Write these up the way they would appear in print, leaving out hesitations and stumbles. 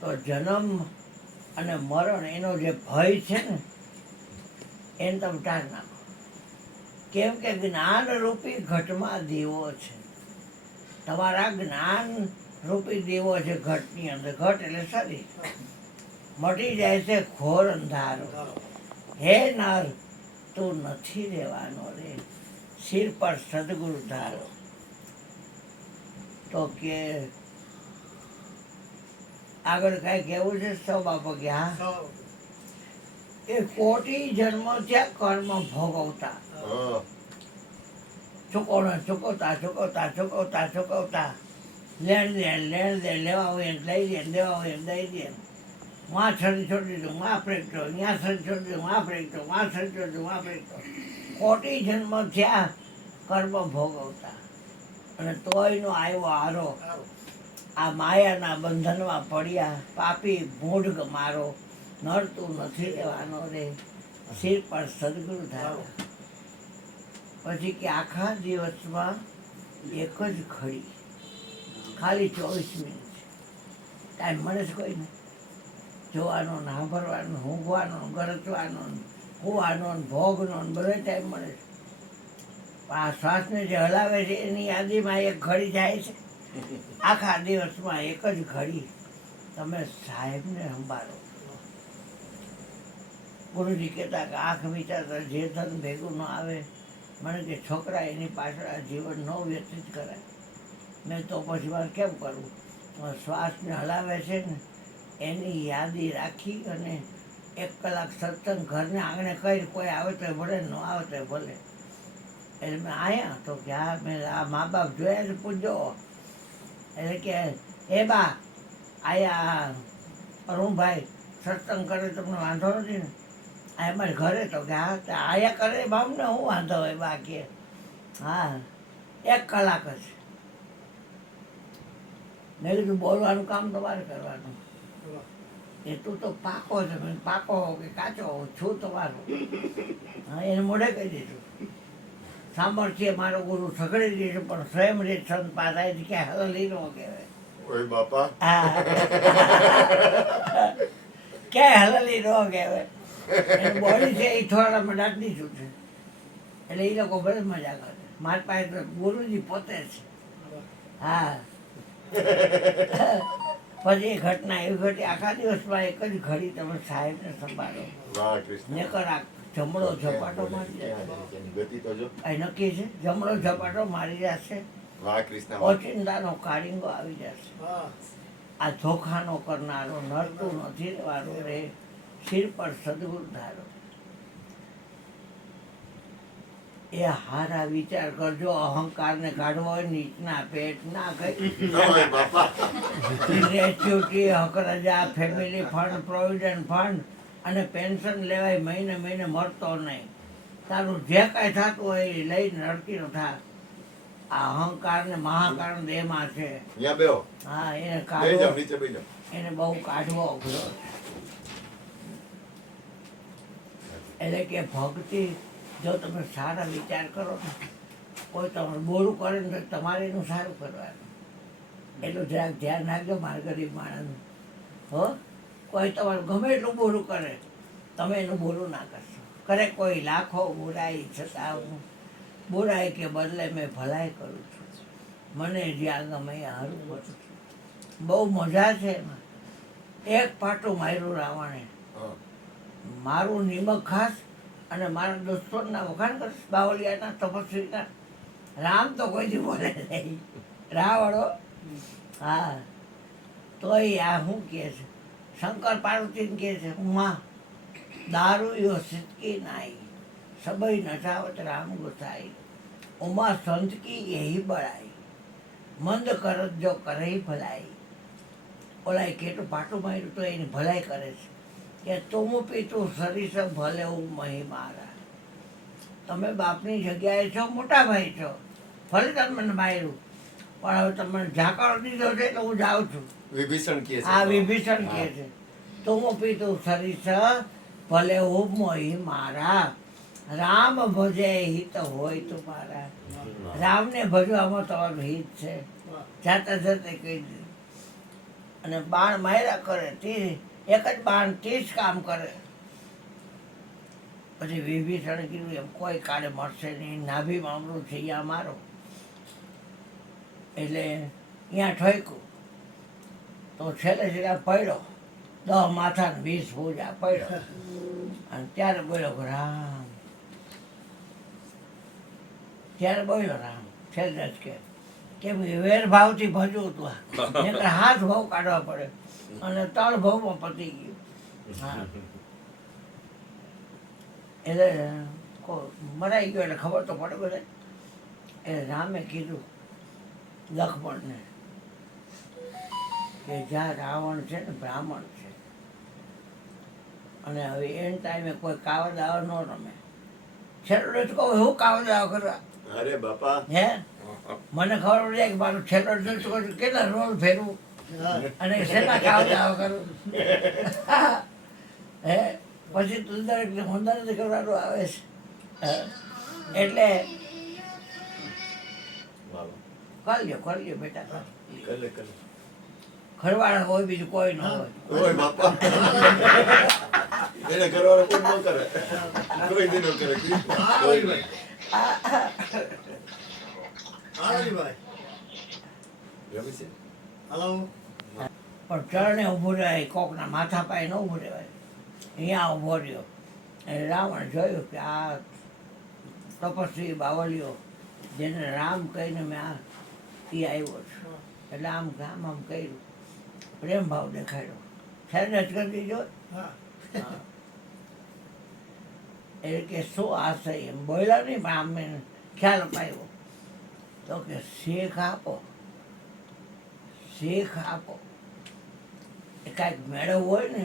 તો જન્મ અને મરણ એનો જે ભય છે ને એને તમે ટાળ નાખો. કેમ કે જ્ઞાન રૂપી ઘટમાં દીવો છે. તમારા જ્ઞાન રૂપી દીવો છે ઘટની અંદર. ઘટ એટલે શરીર. મટી જાય છે ઘોર અંધારો. હે નર તું નથી રહેવાનો રે, શિર પર સદગુરુ ધારો. તો કે આગળ કઈ કેવું છે? સૌ બાપો કે હા, એ કોટી જન્મ ત્યાં કર્મ ભોગવતા, ચૂકવતા લેણ દેણ લેવા હોય લઈ દે, લેવા હોય દઈ દે. વાં છડી છોડી દીધું, વાં ફેંકતો, ત્યાં છડી છોડી દીધું, વાં ફેંકતો, વાં છડી છોડી દીધું, વાં ફેંકતો. કોટી જન્મ થયા કર્મ ભોગવતા, અને તોયનો આવ્યો હારો. આ માયાના બંધનમાં પડ્યા, પાપી મૂઢ મારો. નડતું નથી રહેવાનો રે, શિર પર સદગુરુ ધારો. પછી કે આખા દિવસમાં એક જ ઘડી, ખાલી 24 મિનિટ ટાઈમ મળે છે કોઈને? જોવાનો, સાંભળવાનો, ઊંઘવાનો, ગરજવાનો, હોવાનો, ભોગનો બધો ટાઈમ મળે છે. આ શ્વાસને જે હલાવે છે એની યાદીમાં એક ઘડી જાય છે. આખા દિવસમાં એક જ ઘડી તમે સાહેબને સંભાળો. ગુરુજી કહેતા કે આંખ વિચારતા જે ધન ભેગું ન આવે, મને કે છોકરા એની પાછળ આ જીવન ન વ્યતીત કરાય. મેં તો પછી મારે કેમ કરવું? શ્વાસને હલાવે છે ને એની યાદી રાખી અને 1 કલાક સત્સંગ ઘરને આંગણે કરી, કોઈ આવે તો ભલે, ન આવે તો ભલે. એટલે મેં આવ્યા તો કે હા, મેં આ મા બાપ જોયા છે પૂછજો. એટલે કે એ બા આયા અરુણભાઈ સત્સંગ કરે તમને વાંધો નથી ને? આ અમારે ઘરે તો કે હા, આયા કરે બામને શું વાંધો હોય? બા કે હા 1 કલાક જ. મેં કીધું બોલવાનું કામ તમારે કરવાનું. એટલું તો પાકો છે. પાકો હો કે કાચો હો, છું તમારું. હા, એને મોઢે કહી દીધું. સામર્થ્ય મારો ગુરુ સગડી દે છે, પણ સ્વયં રીત સંત પાસાય ક્યાં હલલી નો કહેવાય. ઓય બાપા, હા, ક્યાંય હલલી નો કહેવાય. એની બોડી છે એ થોડામાં દાટની શું છે. એટલે એ લોકો બધે મજા કરે. મારી પાસે તો ગુરુજી પોતે છે. હા. પછી એ ઘટના એવી ઘટી, આખા દિવસમાં એક જ ઘડી તમે સાહેબને સંભાળો. વાહ કૃષ્ણ. નકર આ જમણો ઝપાટો મારી જાય. ગતિ તો જો. અહીં નક્કી છે જમણો ઝપાટો મારી જશે, વાહ કૃષ્ણ. ઓચિંતાનો કાળિંગો આવી જશે. આ ધોખાનો કરનારો નડતું નથી રહેવાનું રે, શિર પર સદગુરુ ધારો. એ હારા વિચાર કરજો. અહંકારને કાઢવો હોય, નીચના પેટ ના કઈ. ઓય બાપા. ગ્રેચ્યુટી, હકરજા, ફેમિલી ફંડ, પ્રોવિડન્ટ ફંડ અને પેન્શન લેવાય મહિને મહિને મળતો નહીં. તારું જે કાંઈ થતું હોય એ લઈને નડકીનો થા. આ અહંકાર ને મહાકાર દેહમાં છે. અહીંયા બેહો. હા, એને બેહી કાઢવો, જાઓ, નીચે બેહી જાઓ. એને બહુ કાઢવો અઘરો છે. એટલે કે ભક્તિ, જો તમે સારા વિચાર કરો ને, કોઈ તમારું બોરું કરે ને તો તમારે એનું સારું કરવાનું. એટલું જરાક ધ્યાન રાખજો મારા ગરીબ માણસનું. હો, કોઈ તમારું ગમે એટલું બોરું કરે, તમે એનું બોરું ના કરશો. કરે કોઈ લાખો બુરાઈ છતાં હું બુરાઈ કે બદલે મેં ભલાઈ કરું છું. મને જ્યાં ગમે હારું કરું છું. બહુ મજા છે એમાં. એક પાટું માર્યું રાવણે, મારું નિમક ખાસ અને મારા દોસ્તોના વખાણ કરીશ, બાવલિયાના તપસ્વીના. રામ તો કોઈ દી બોલે નહીં, રાવણો. હા, તોય આ શું કહે છે? શંકર પાર્વતીને કહે છે, ઉમા દારૂ યો સિદ્કી નાઈ, સબઈ નચાવત રામ ગુસાઈ. ઉમા સંત કી યહી બળાઈ, મંદ કરત જો કરે ભલાઈ. ઓલા કેટલું પાટું માર્યું તો એની ભલાઈ કરે છે કે તું પીતું સરીસ ભલે હું મહી મારા. તમે બાપની જગ્યાએ છો, મોટા ભાઈ છો, ભલે તમે મને માર્યું, પણ હવે તમને ઝાકળ દીધો છે એટલે હું જાઉં છું. વિભીષણ કહે છે. આ વિભીષણ કહે છે, તું પીતું સરીસ ભલે હું મોહી મારા. રામ ભજે હિત હોય તુમારા. રામને ભજવામાં તમારું હિત છે. જાતા જતે કહી દીધું. અને બાણ માર્યા કરે તે એક જ બાણ 30 કામ કરે. પછી વિભીષણે કીધું એમ કોઈ કાળે મળશે નહીં, નાભીમાં અમૃત છે અહીંયા મારો. એટલે અહીંયા ઠોક્યું તો છેલ્લે પડ્યો 10 માથા ને 20 ભૂજા પડ્યો. અને ત્યારે બોલ્યો કે રામ, ત્યારે બોલ્યો રામ છેલ્લે જ કેમ કે વેરભાવથી ભજવું હતું, નહીંતર હાથ ભાવ કાઢવા પડે અને 3 ભાવમાં પતી ગયું. હા એટલે મરાઈ ગયો એટલે ખબર તો પડે બધે. એટલે રામે કીધું લક્ષ્મણને કે જ્યાં રાવણ છે ને બ્રાહ્મણ છે, અને હવે એન ટાઈમે કોઈ કાવા દાવા ન રમે. છેલ્લો જ કહું હું કાવા દાવા કરવા? અરે બાપા, હે મને ખબર પડી જાય કે મારું છેલ્લો જ કેટલા રોલ ફેરવું અને શેના કાવા દાવા કરું. હે પછી તું દરેક હોંદા નથી કરવાનું આવે છે. એટલે કરજો બેટા, કલે કલે ખરવાડા હોય બીજું કોઈ ન હોય. ઓય બાપા, એને કરવાનો કોઈ ન કરે, કોઈ દી ન કરે. રમી છે પણ ચરણે ઊભું રહેવાય, કોકના માથા પાય ન ઊભું રહેવાય. અહીંયા ઊભો રહ્યો. એટલે રાવણ જોયું કે આ તપસ્વી બાવલીઓ જેને રામ કહીને મેં એ આવ્યો છું. એટલે આમ આમ કર્યું, પ્રેમ ભાવ દેખાડ્યો. શેરને જ કરી દીધો. એટલે કે શું આશય એમ બોલ્યા નહીં, પણ આમ મેં ખ્યાલ અપાયો તો કે શીખ આપો, શીખ આપો. એ કાંઈક મેળવવું હોય ને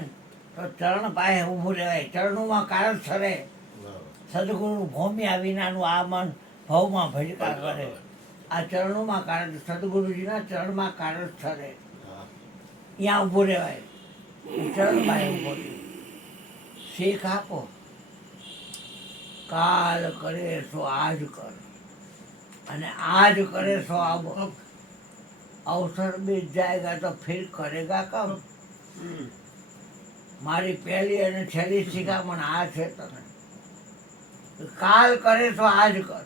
તો ચરણ પાસે ઊભું રહેવાય. ચરણોમાં કારણ સરે, સદગુરુ ભૌમ્યા વિનાનું આ મન ભવમાં ભજકા કરે. આ ચરણોમાં કારણ, સદગુરુજીના ચરણમાં કારણ સરે, ત્યાં ઊભું રહેવાય. ચરણ પાસે ઊભો રહ્યો. શીખ આપો, કાલ કરે સો આજ કર, અને આજ કરે સો अब अवसर बीत जाएगा तो फिर करेगा कब. મારી પહેલી અને છેલ્લી શિખામણ આ છે તને, કાલ કરે તો આજ કર.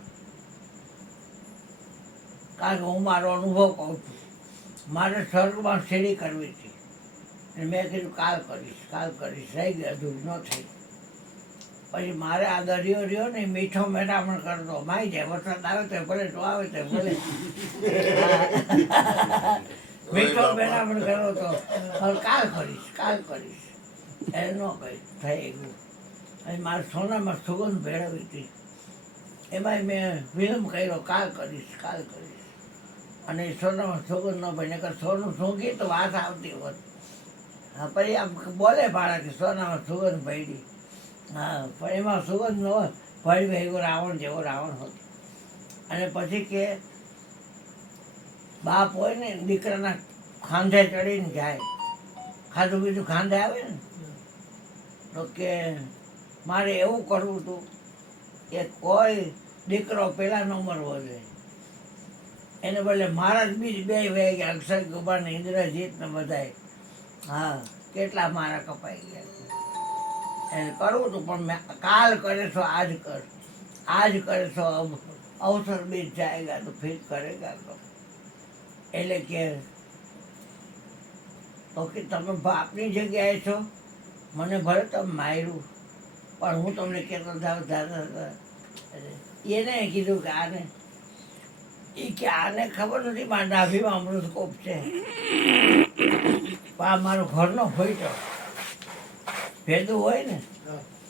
કારણ કે હું મારો અનુભવ કહું છું. મારે સ્વર્ગમાં સીડી કરવી હતી અને મેં કીધું કાલ કરીશ, રહી ગઈ, અધૂરી ન થઈ. પછી મારે આ દરિયો રહ્યો ને મીઠો મેટામણ કરતો, માઈ જાય વરસાદ આવે તો ભલે, તો આવે તો ભલે. મીઠો મેટામણ કર્યો તો હવે કાલ કરીશ એ ન કહી થઈ ગયું. અને મારે સોનામાં સુગંધ ભેળવી હતી, એમાંય મેં વિલંબ કર્યો, કાલ કરીશ. અને એ સોનામાં સુગંધ ન ભાઈ, નકર સોનું સૂંઘી તો વાત આવતી હોત. હા પછી આમ બોલે ભાડા કે સોનામાં સુગંધ ભળી. હા પણ એમાં સુગંધ ન હોય, ભળી એવો રાવણ જેવો રાવણ હતો. અને પછી કે બાપ હોય ને દીકરાના ખાંધે ચડીને જાય, ખાધું બીજું ખાંધે આવે ને, તો કે મારે એવું કરવું હતું કે કોઈ દીકરો પેલા નંબર વધે, એને બદલે મારા જ બીજ 2 વહી ગયા, અક્ષર કુમાર ને ઇન્દ્રજીત ને બધાય. હા કેટલા મારા કપાઈ ગયા. એને કરવું હતું પણ મેં કાલ કરે તો આજ કર, આજ કરે તો અવસર બીત જાયગા તો ફિર કરેગા તો. એટલે કે તો કે તમે બાપની જગ્યાએ છો, મને ભલે તમે માર્યું પણ હું તમને કહેતો જાઉં દાદા. એને કીધું કે આને ખબર નથી મારા નાભીમાં અમૃત કોપ છે. પણ આ મારો ઘરનો ભોયટો ભેદું હોય ને,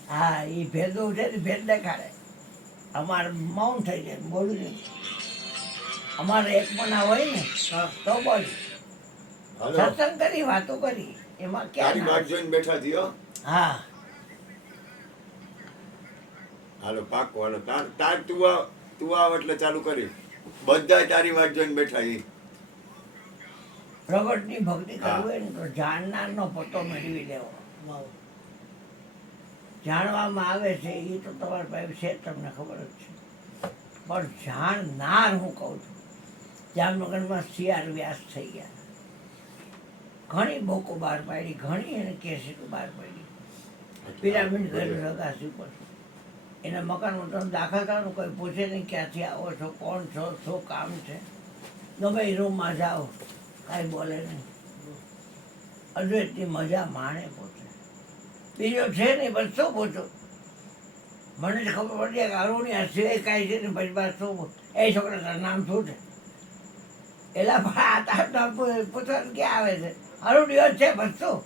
હા એ ભેદું છે ને, ભેદ દેખાડે. અમારે મૌન થઈ જાય, બોલું નહીં. અમારે એક મના હોય ને તો બોલ, સત્સંગ કરી, વાતો કરી, એમાં તારી ક્યાં. વાત જોઈને બેઠા થયો. હા હાલો પાકો, હાલો તાર તું આવ એટલે ચાલુ કરી. બધા તારી વાત જોઈને બેઠા. એ પ્રગટની ભક્તિ કરવી હોય ને તો જાણનારનો પત્તો મેળવી લેવો. જાણવામાં આવે છે એ તો તમારી પાસે છે, તમને ખબર જ છે. પણ જાણનાર હું કહું છું, જામનગરમાં CR વ્યાસ થઈ ગયા. ઘણી બુકો બહાર પાડી, ઘણી એને કેસેટો બહાર પાડી. પિરામિડ ઘરે રગાસી ઉપર એના મકાનમાં તમે દાખલ થવાનું કોઈ પૂછે નહીં ક્યાંથી આવો છો, કોણ છો, શું કામ છે. ગમે એ રૂમમાં જાઓ કાંઈ બોલે નહીં. અદ્વૈતની મજા માણે પોતે. બીજો છે નહીં, બસ શું પૂછો. મને જ ખબર પડી કે અરુણી આ સિવાય કાંઈ છે ને પછી બાર શું એ છોકરા તારું નામ શું છે? એલા પણ આ તારું નામ પૂછવાનું ક્યાં આવે છે? અરુણી જ છે બસ શું.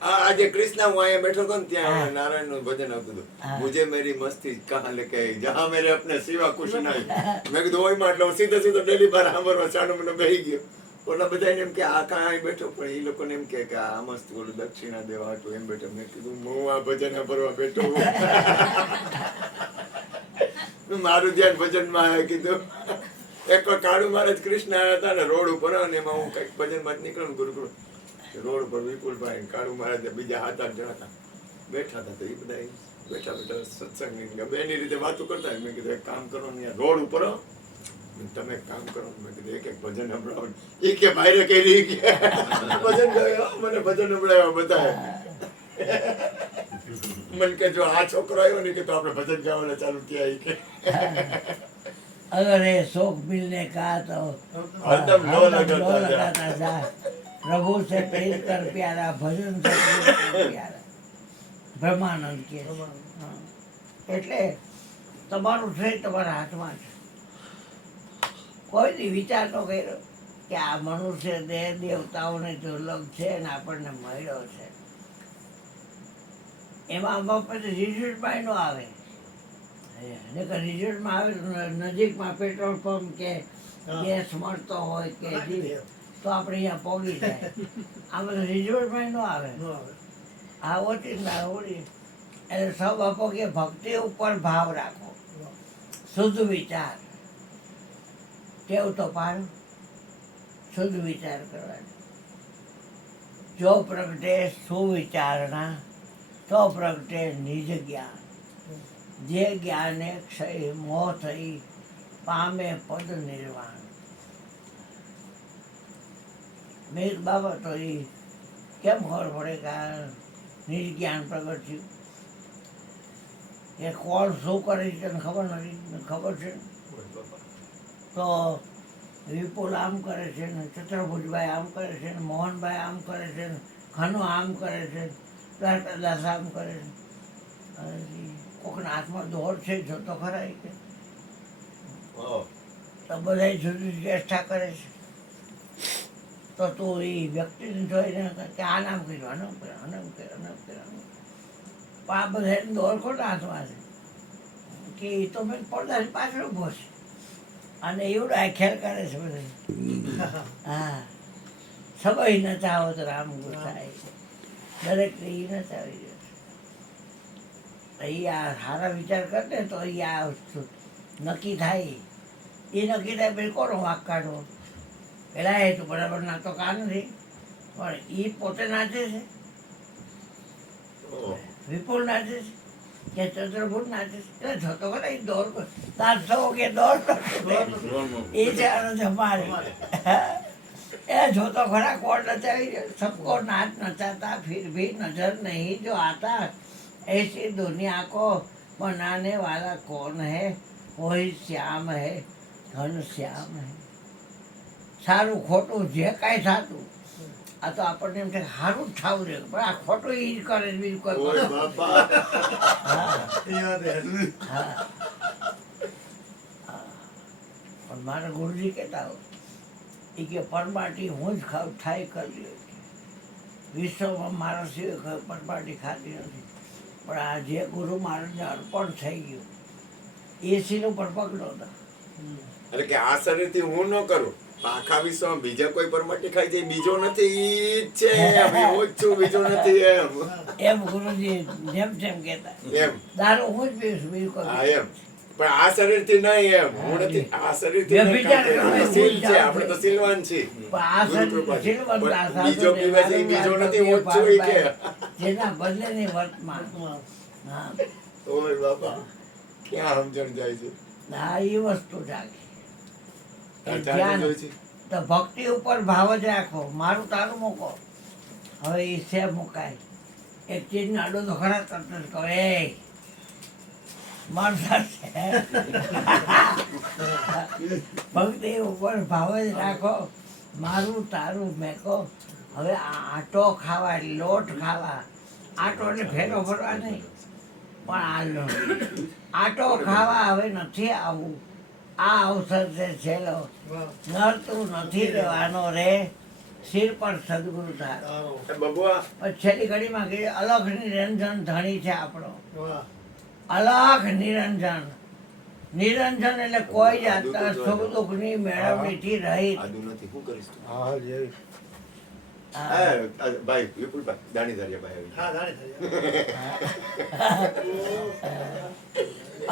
હા આજે કૃષ્ણ હું અહીંયા બેઠો હતો ને ત્યાં હા. નારાયણ નું ભજન આવતું હતું. હા. મુझे मेरी मस्ती कहाँ लेके आई जहाँ मेरे अपने सिवा कुछ नहीं. મેં કીધું ઓયમાં એટલે હું સીધો ડેલી બાર સાંભળવા ચાલુ મને બેસી ગયો. ઓલા બધા એમ કે આ કાં અહીં બેઠો, પણ એ લોકોને એમ કે આ મસ્ત ઓલું દક્ષિણા દેવા હતું એમ બેઠો. મેં કીધું હું આ ભજન ભરવા બેઠો છું. મારું ધ્યાન ભજનમાં આવે. કીધું એક કાળુ મહારાજ કૃષ્ણ આવ્યા હતા ને રોડ ઉપર, અને એમાં હું કઈક ભજનમાં જ નીકળું ગુરુકુળ રોડ ઉપર વિપુલભાઈ કાળુ મહારાજ બીજા 7-8 જણા હતા બેઠા હતા. તો એ બધા બેઠા બેઠા સત્સંગ એની રીતે વાતો કરતા. મેં કીધું એક કામ કરો ને રોડ ઉપર આવો. તમે એક કામ કરો. મેં કીધું એક ભજન સંભળાવો. એ કે ભાઈ કરી ભજન ગાયો, મને ભજન સંભળાવ્યા બધાએ. મને કે જો આ છોકરો આવ્યો ને કે તો આપણે ભજન ગાવાના ચાલુ થયા. કે अगर ये शोक मिलने का तो हरदम लो लगाता लगाता जा. प्रभु से प्रेम कर प्यारा, भजन से प्रेम कर प्यारा. બ્રહ્માનંદ કે છે. હા. એટલે તમારું છે તમારા હાથમાં છે. કોઈ દી વિચાર તો કર્યો કે આ મનુષ્ય દેહ દેવતાઓને દુર્લભ છે ને આપણને મળ્યો છે. એમાં પછી રિઝલ્ટમાં નો આવે. રિઝલ્ટમાં આવે તો નજીકમાં પેટ્રોલ પંપ કે ગેસ મળતો હોય કે તો આપણે અહીંયા પહોંચી જાય. આ બધું રિઝલ્ટમાં ન આવે. આ ઓછી ના ઓળી. એટલે સૌ બાપો કે ભક્તિ ઉપર ભાવ રાખો, શુદ્ધ વિચાર. ટેવ તો પાડો શુદ્ધ વિચાર કરવાનો. જો પ્રગટે સુવિચારણા તો પ્રગટે નિજ જ્ઞાન. જે જ્ઞાને ક્ષય મોહ થઈ પામે પદ નિર્વાણ. મેં બાબા તો એ કેમ ખબર પડે કે આ નિજ જ્ઞાન પ્રગટ થયું? એ કોણ શું કરે છે તને ખબર નથી? ખબર છે તો વિપુલ આમ કરે છે ને, ચતુર્ભુજભાઈ આમ કરે છે ને, મોહનભાઈ આમ કરે છે ને, ખનો આમ કરે છે, દાસ આમ કરે છે. કોકના હાથમાં દોડ છે જોતો ખરા એ કે તો બધા જુદી ચેષ્ટા કરે છે. તો તું એ વ્યક્તિને જોઈને કે આ નામ કર્યું, અનમ કર્યું, અનમ કર્યું, અનમ કર્યું. પણ આ બધા દોડ કોના હાથમાં છે કે એ તો મેં પડદાની પાછળ ઊભો છે અને એવડો ખેલ કરે છે બધા. હા સબઈ નચાવો તો રામ ગુસાય, દરેક એ નચાવી દે. એ આ સારા વિચાર કરે તો એ આ નક્કી થાય. એ નક્કી થાય પછી કોનો વાંક કાઢવો? પેલા એ તો બરાબર નાતો કા નથી, પણ એ પોતે નાચે છે, વિપુલ નાચે છે કે ચતુર્ભુજ નાચે છે. એટલે જોતો ખરા એ દોડ નાચતો કે દોડ એ છે અને જમાડી. એ જોતો ખરા કોણ નચાવી દે. સબકો નાચ નચાતા फिर भी नजर नहीं जो आता. ऐसी दुनिया को बनाने वाला कौन है? वही श्याम है, घन श्याम है. સારું ખોટું જે કાંઈ થતું આ તો આપણને એમ થાય સારું જ થવું રહે, પણ આ ખોટું એ જ કરે છે, બીજું કોઈ કરે. હા પણ મારા ગુરુજી કહેતા હોય એ કે પરમાટી હું જ ખાવ થાય કરી વિશ્વમાં મારા સિવાય પરમાટી ખાતી નથી. પણ આ જે ગુરુ મહારાજને અર્પણ થઈ ગયું એ સીનું પર પકડો હતા. એટલે કે આ શરીરથી હું ન કરું, આખા વિશ્વમાં બીજા કોઈ પરમાટી ખાઈ જાય બીજો નથી, ઈ જ છે એમ, હું જ છું બીજો નથી એમ. એમ ગુરુજી જેમ જેમ કહેતા એમ દારૂ હું જ પીવું છું, બીજું હા કોઈ એમ. પણ આ શરીરથી નહીં એમ, હું નથી આ શરીરથી નહીં વ્યભિચાર ખાતો. કરે, સીલ હું છે, જાઉં આપણે તો છું. સિલવાન છીએ. પણ આ ગુરુ કૃપાથી. સિલવંત આ પણ સાધુ બીજો પીવે છે ઈ બીજો નથી, હું જ છું ઈ કે. જેના બદલે ની વર્તમાન. હા ઓય બાપા ક્યાં સમજણ જાય છે. હા એ વસ્તુ જાગે. તાર ધ્યાન ચાંદો જોઈ છે? તો ભક્તિ ઉપર ભાવ જ રાખો. મારું તારું મૂકો. હવે એ છે મુકાય. એક ચીજનો આડો તો ખરા તરત જ કહો એ માણસ છે. ભક્તિ ઉપર ભાવ જ રાખો. મારું તારું મેકો. હવે આટો ખાવા લોટ ખાવા. આટો એટલે ફેરો ફરવા નહીં પણ આટો ખાવા હવે નથી આવવું. આ અવસર છે છેલ્લો. નડતું નથી રહેવાનો રે શિર પર સદગુરુ તારો. બબુઆ છેલ્લી ઘડીમાં કે અલગ નિરંજન ધણી છે આપણો. અલગ નિરંજન. નિરંજન એટલે કોઈ જાતના સુખ દુઃખની મેળવણીથી રહિત. આદુ નથી શું કરીશ તું? હા જય હા, ભાઈ વિપુલભાઈ દાણીધારિયા ભાઈ હા દાણી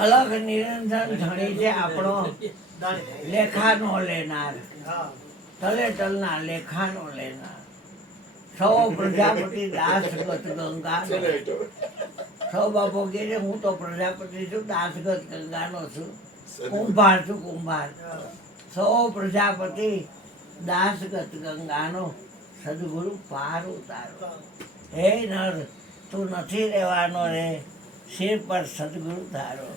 અલગ નિરંજન ધણી છે આપણો. દાણી લેખાનો લેનાર. હા તલેતલના લેખાનો લેનાર. સૌ પ્રજાપતિ દાસગત ગંગાનો. સૌ બાપો કહે છે હું તો પ્રજાપતિ છું, દાસગત ગંગાનો છું, કુંભાર છું કુંભાર. સૌ પ્રજાપતિ દાસગત ગંગાનો સદગુરુ પાર ઉતારો. હે નર તું નથી રહેવાનો રે શિર પર સદગુરુ તારો.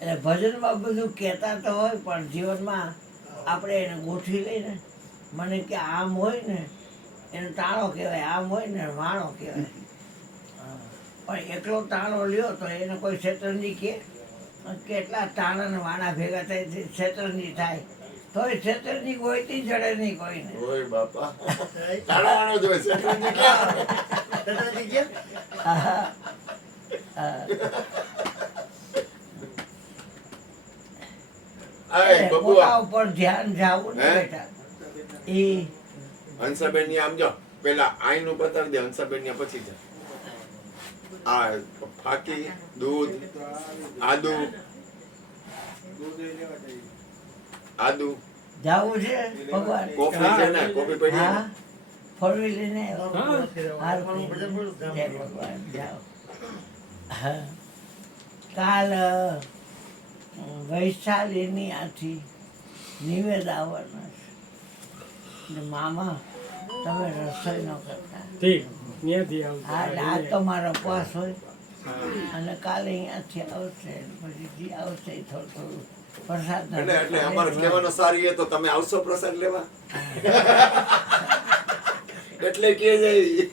એટલે ભજનમાં બધું કહેતા તો હોય પણ જીવનમાં આપણે એને ગોઠવી લઈને મને કે આમ હોય ને એને તાળો કહેવાય, આમ હોય ને વાણો કહેવાય. પણ એકલો તાળો લ્યો તો એને કોઈ શેતરંજી કહે. કેટલા તાળા ને વાણા ભેગા થાય શેતરંજી થાય તોય શેતરંજી કોઈથી જડે નહીં કોઈને. ઓય બાપા તાળાવાનો જ હોય છે. દાદાજી ગયા આય પોતા બબુઆ ઉપર ધ્યાન જાવું ને હે? બેટા. એ હંસાબેન ની આમ જો પેલા આઈનું બતાવી દે હંસાબેન ની પછી છે આ ફાકી દૂધ આદુ આદુ જાવું છે ભગવાન. કોફી છે ને કોફી પડી હા ફોરવી લઈને હા. હારું કર્યું. જય ભગવાન જાઓ. હા. કાલ વૈશાલીની આથી નિવેદ આવવાના છે. ને મામા તમે રસોઈ ન કરતા. ઠીક ત્યાંથી આવશે. હા એટલે આજ તો મારો ઉપવાસ હોય અને કાલે અહીંયાથી આવશે પછી જે આવશે એ થોડું થોડું પ્રસાદ એટલે અમારે કહેવાનો સારી એ તો તમે આવશો પ્રસાદ લેવા એટલે કે જાય